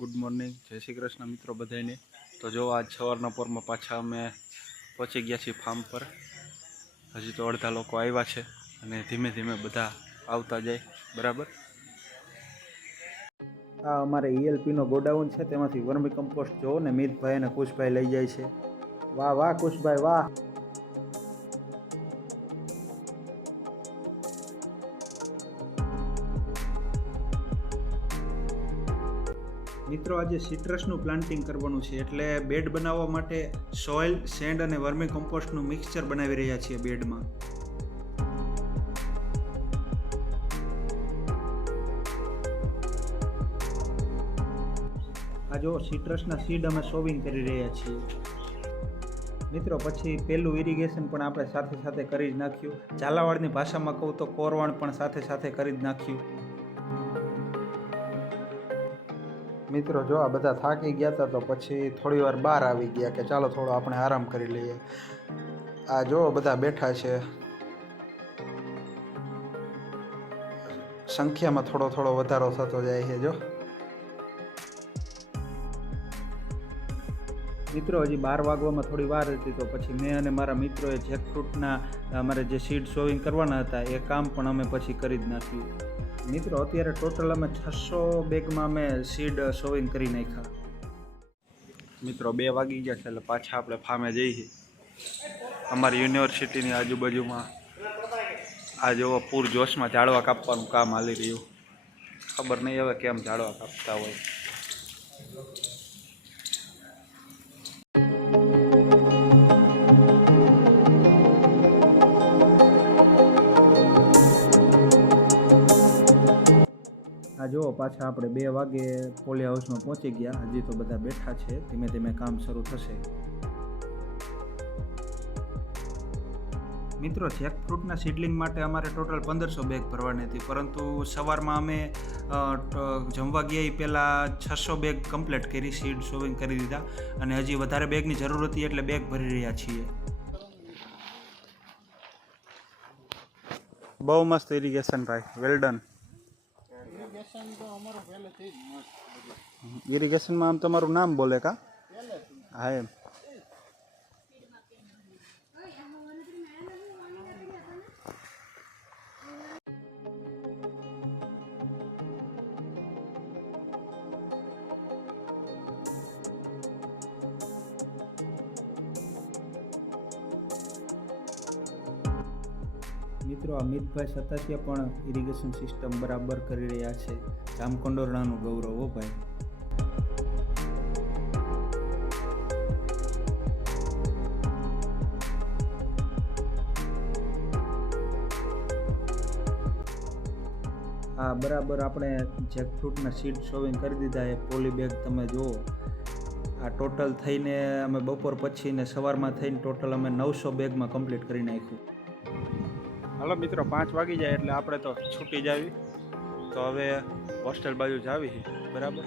Good morning, જય શ્રી કૃષ્ણ મિત્રો બધાને। તો જો આજ સવારના પોરમાં પાછા અમે પહોંચી ગયા છીએ ફાર્મ પર। હજી તો અડધા લોકો આવ્યા છે અને ધીમે ધીમે બધા આવતા જાય, બરાબર। આ અમારે ઈએલપીનો ગોડાઉન છે, તેમાંથી વર્મી કમ્પોસ્ટ જોવો ને મિતભાઈ અને કુશભાઈ લઈ જાય છે। વાહ વાહ કુશભાઈ વાહ। મિત્રો આજે સિટ્રસનું પ્લાન્ટિંગ કરવાનું છે, એટલે બેડ બનાવવા માટે સોઇલ, સેન્ડ અને વર્મી કમ્પોસ્ટનું મિક્સચર બનાવી રહ્યા છીએ બેડમાં। આ જો સિટ્રસના સીડ અમે સોવિંગ કરી રહ્યા છીએ મિત્રો। પછી પહેલું ઇરિગેશન પણ આપણે સાથે સાથે કરી જ નાખ્યું। ઝાલાવાડની ભાષામાં કહું તો કોરવાણ પણ સાથે સાથે કરી જ નાખ્યું। મિત્રો જો આ બધા થાકી ગયા હતા તો પછી થોડી વાર બહાર આવી ગયા કે ચાલો થોડો આપણે આરામ કરી લઈએ। આ જો બધા બેઠા છે, સંખ્યામાં થોડો થોડો વધારો થતો જાય છે। જો મિત્રો હજી 12 વાગવામાં થોડી વાર હતી તો પછી મેં અને મારા મિત્રોએ જેકફ્રૂટના અમારે જે સીડ સોવિંગ કરવાના હતા એ કામ પણ અમે પછી કરી જ નાખ્યું। મિત્રો અત્યારે ટોટલ અમે 600 બેગમાં અમે સીડ સોવિંગ કરી નાખ્યા। મિત્રો 2 વાગી ગયા છે એટલે પાછા આપણે ફાર્મે જઈએ। અમારી યુનિવર્સિટીની આજુબાજુમાં આ જો પૂર જોશમાં ઝાડવા કાપવાનું કામ હાલી રહ્યું। ખબર નહીં હવે કેમ ઝાડવા કાપતા હોય। આ જો પાછા આપણે 2 વાગે પોલી હાઉસમાં પહોંચી ગયા। હજી તો બધા બેઠા છે, ધીમે ધીમે કામ શરૂ થશે। મિત્રો જેકફ્રૂટના સીડલિંગ માટે અમારે ટોટલ 1500 બેગ ભરવાની હતી, પરંતુ સવારમાં અમે જમવા ગયા એ પહેલાં 600 બેગ કમ્પ્લીટ કરી, સીડ સોવિંગ કરી દીધા અને હજી વધારે બેગની જરૂર હતી એટલે બેગ ભરી રહ્યા છીએ। બહુ મસ્ત ઇરિગેશન ભાઈ, વેલ ડન। ઇરિગેશનમાં આમ તમારું નામ બોલે કા? હા એમ। મિત્રો આ મિતભાઈ સતાસિયા પણ ઇરિગેશન સિસ્ટમ બરાબર કરી રહ્યા છે। જામકંડોરણાનું ગૌરવ હો ભાઈ। આ બરાબર આપણે જેકફ્રૂટના સીડ સોવિંગ કરી દીધા। એ પોલી બેગ તમે જુઓ, આ ટોટલ થઈને અમે બપોર પછી ને સવારમાં થઈને ટોટલ અમે 900 બેગમાં કમ્પ્લીટ કરી નાખ્યું। હાલો મિત્રો 5 વાગી જાય એટલે આપણે તો છૂટી જ આવી, તો હવે હોસ્ટેલ બાજુ જ આવી, બરાબર।